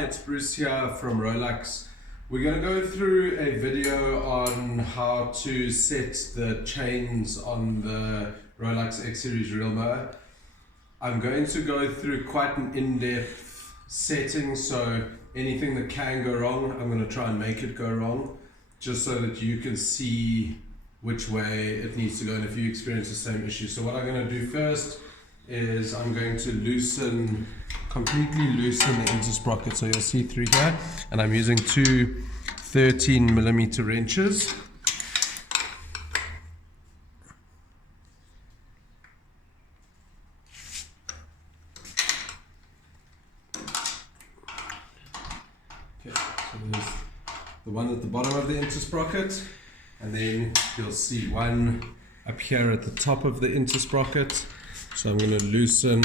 It's Bruce here from Rolux. We're going to go through a video on how to set the chains on the Rolux X Series reel mower. I'm going to go through quite an in-depth setting, so anything that can go wrong, I'm going to try and make it go wrong, just so that you can see which way it needs to go and if you experience the same issue. So what I'm going to do first is I'm going to completely loosen the Intersprocket, so you'll see through here, and I'm using two 13mm wrenches. Okay, so there's the one at the bottom of the Intersprocket, and then you'll see one up here at the top of the Intersprocket. So I'm going to loosen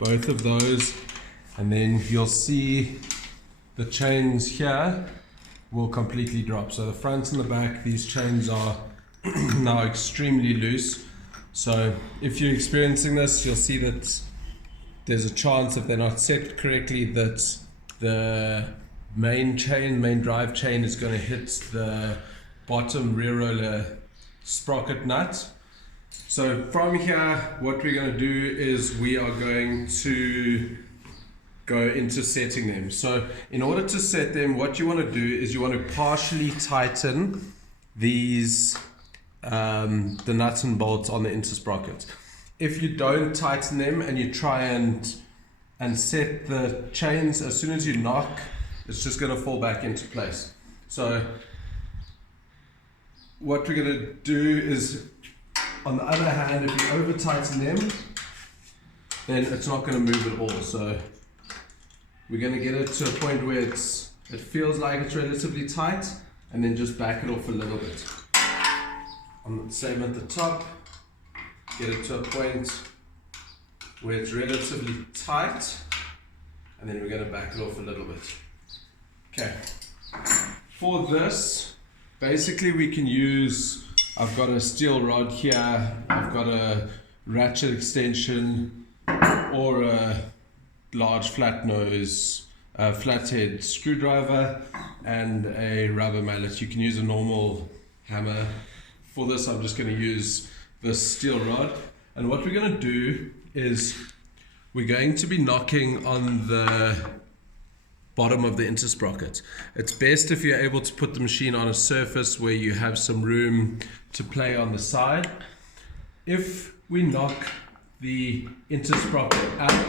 both of those, and then you'll see the chains here will completely drop. So the front and the back, these chains are now extremely loose. So if you're experiencing this, you'll see that there's a chance, if they're not set correctly, that the main drive chain is going to hit the bottom rear roller sprocket nut. So from here, what we're going to do is we are going to go into setting them. So in order to set them, what you want to do is you want to partially tighten these the nuts and bolts on the Intersprocket. If you don't tighten them and you try and set the chains, as soon as you knock, it's just going to fall back into place. So what we're going to do is, on the other hand, if you over tighten them, then it's not going to move at all. So we're going to get it to a point where it feels like it's relatively tight, and then just back it off a little bit. Same at the top, get it to a point where it's relatively tight, and then we're going to back it off a little bit. Okay, for this, basically we can use, I've got a steel rod here, I've got a ratchet extension, or a large flathead screwdriver, and a rubber mallet. You can use a normal hammer. For this, I'm just going to use this steel rod. And what we're going to do is we're going to be knocking on the bottom of the Intersprocket. It's best if you're able to put the machine on a surface where you have some room to play on the side. If we knock the Intersprocket up,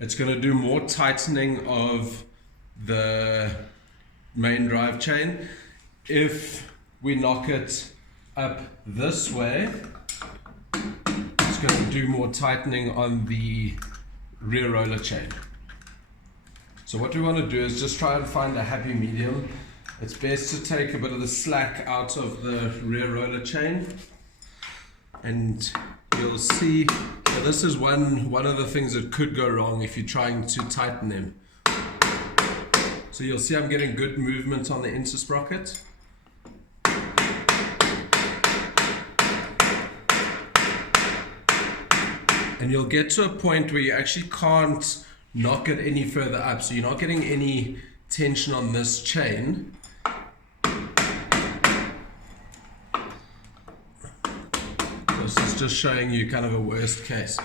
it's going to do more tightening of the main drive chain. If we knock it up this way, it's going to do more tightening on the rear roller chain. So what we want to do is just try and find a happy medium. It's best to take a bit of the slack out of the rear roller chain, and you'll see that this is one of the things that could go wrong if you're trying to tighten them. So you'll see I'm getting good movement on the Intersprocket. And you'll get to a point where you actually can't knock it any further up, so you're not getting any tension on this chain. This is just showing you kind of a worst case.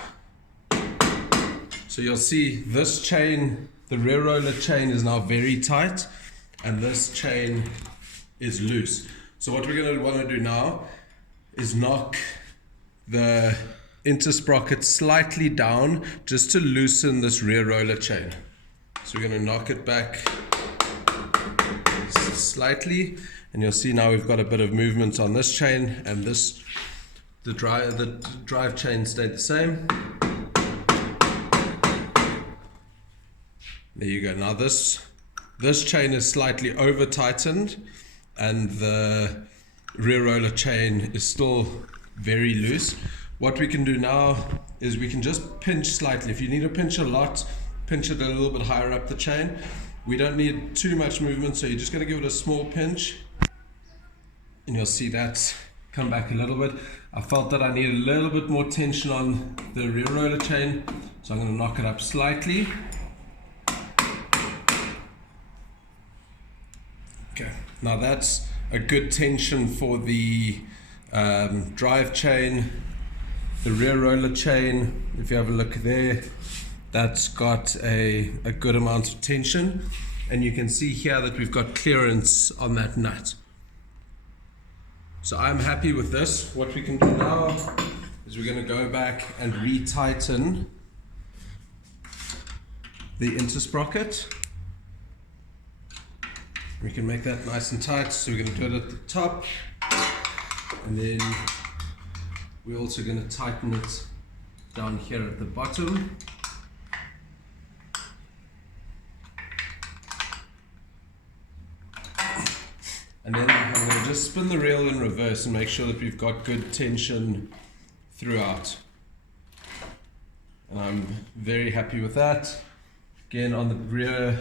So you'll see this chain, the rear roller chain, is now very tight, and this chain is loose. So what we're going to want to do now is knock the Intersprocket slightly down just to loosen this rear roller chain. So we're going to knock it back slightly, and you'll see now we've got a bit of movement on this chain, and the drive chain stayed the same. There you go. Now this chain is slightly over tightened, and the rear roller chain is still very loose. What we can do now is we can just pinch slightly. If you need to pinch a lot, pinch it a little bit higher up the chain. We don't need too much movement, so you're just going to give it a small pinch, and you'll see that come back a little bit. I felt that I needed a little bit more tension on the rear roller chain, so I'm going to knock it up slightly. Okay, now that's a good tension for the drive chain, the rear roller chain. If you have a look there, that's got a good amount of tension, and you can see here that we've got clearance on that nut. So I'm happy with this. What we can do now is we're going to go back and re-tighten the Intersprocket. We can make that nice and tight, so we're going to do it at the top, and then we're also going to tighten it down here at the bottom. And then I'm going to just spin the reel in reverse and make sure that we've got good tension throughout. And I'm very happy with that. Again, on the rear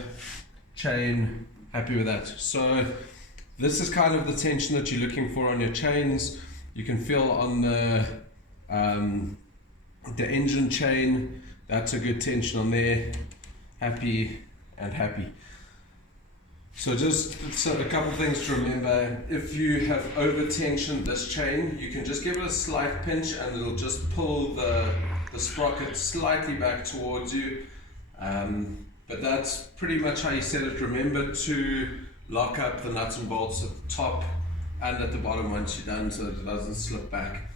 chain, happy with that. So this is kind of the tension that you're looking for on your chains. You can feel on the engine chain, that's a good tension on there. Happy and happy. So just a couple of things to remember. If you have over tensioned this chain, you can just give it a slight pinch and it'll just pull the sprocket slightly back towards you. But that's pretty much how you set it. Remember to lock up the nuts and bolts at the top and at the bottom once you're done, so that it doesn't slip back.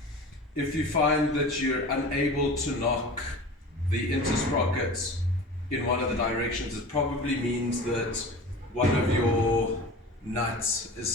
If you find that you're unable to knock the intersprockets in one of the directions, it probably means that one of your nuts is